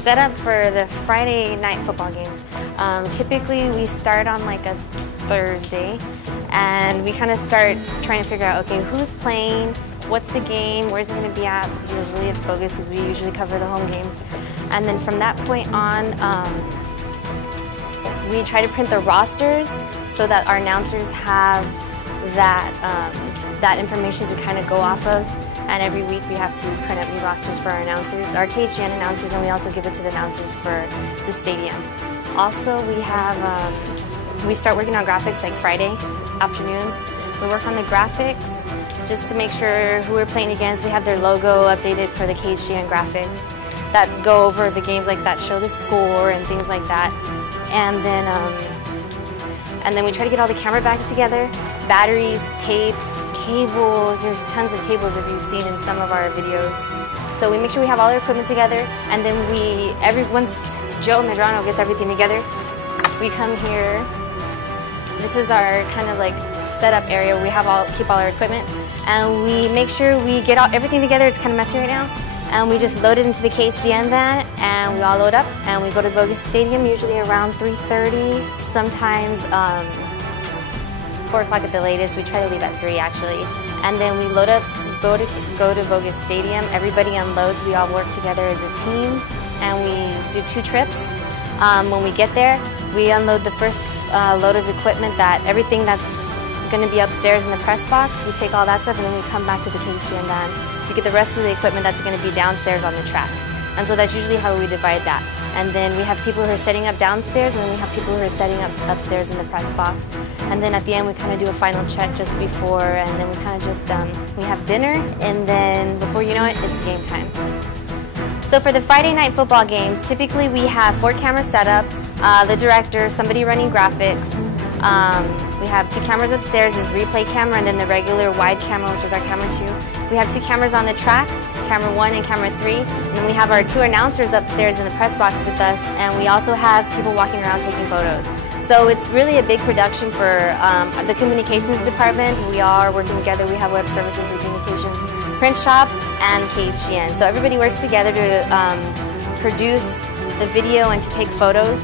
setup for the Friday night football games. Typically we start on like a Thursday and we kind of start trying to figure out, okay, who's playing, what's the game, where's it going to be at. Usually it's Boggus because we usually cover the home games. And then from that point on, we try to print the rosters so that our announcers have that information to kind of go off of. And every week we have to print up new rosters for our announcers, our KHGN announcers, and we also give it to the announcers for the stadium. Also, we start working on graphics like Friday afternoons. We work on the graphics just to make sure who we're playing against. We have their logo updated for the KHGN graphics that go over the games, like that show the score and things like that. And then we try to get all the camera bags together, batteries, tapes, cables. There's tons of cables if you've seen in some of our videos. So we make sure we have all our equipment together, and then once Joe Medrano gets everything together, we come here. This is our kind of like setup area where we keep all our equipment, and we make sure we get everything together. It's kind of messy right now, and we just load it into the KHGN van, and we all load up, and we go to Boggus Stadium usually around 3:30, sometimes 4 o'clock at the latest. We try to leave at 3 actually. And then we load up to go to Boggus Stadium. Everybody unloads. We all work together as a team, and we do 2 trips. When we get there, we unload the first load of equipment, everything that's going to be upstairs in the press box. We take all that stuff, and then we come back to the KHGN van to get the rest of the equipment that's going to be downstairs on the track. And so that's usually how we divide that. And then we have people who are setting up downstairs, and then we have people who are setting up upstairs in the press box. And then at the end we kind of do a final check just before, and then we kind of just, we have dinner, and then before you know it, it's game time. So for the Friday night football games, typically we have 4 cameras set up, the director, somebody running graphics. We have 2 cameras upstairs, this replay camera, and then the regular wide camera, which is our camera 2. We have 2 cameras on the track, camera 1 and camera 3, and then we have our 2 announcers upstairs in the press box with us, and we also have people walking around taking photos. So it's really a big production for the communications department. We are working together. We have web services and communications, print shop, and KHGN. So everybody works together to produce the video and to take photos.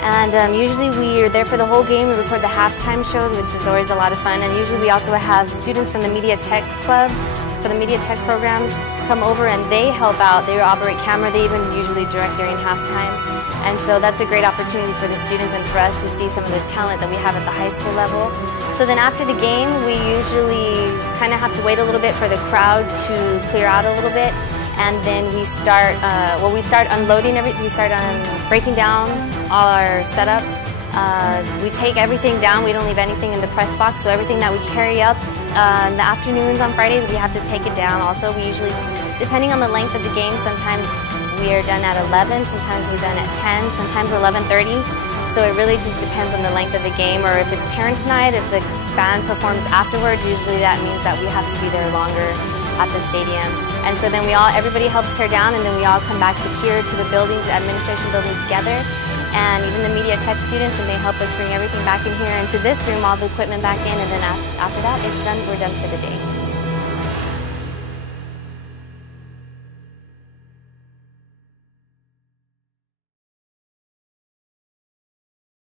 And usually we are there for the whole game. We record the halftime shows, which is always a lot of fun. And usually we also have students from the media tech clubs, for the media tech programs, come over and they help out. They operate camera. They even usually direct during halftime. And so that's a great opportunity for the students and for us to see some of the talent that we have at the high school level. So then after the game, we usually kind of have to wait a little bit for the crowd to clear out a little bit. And then we start, we start unloading everything. We start breaking down all our setup. We take everything down. We don't leave anything in the press box. So everything that we carry up in the afternoons on Fridays, we have to take it down. Also, we usually, depending on the length of the game, sometimes we are done at 11, sometimes we're done at 10, sometimes 11:30. So it really just depends on the length of the game, or if it's parents' night, if the band performs afterwards, usually that means that we have to be there longer at the stadium. And so then everybody helps tear down, and then we all come back here to the buildings, the administration building together, and even the media tech students, and they help us bring everything back in here into this room, all the equipment back in, and then after that, it's done, we're done for the day.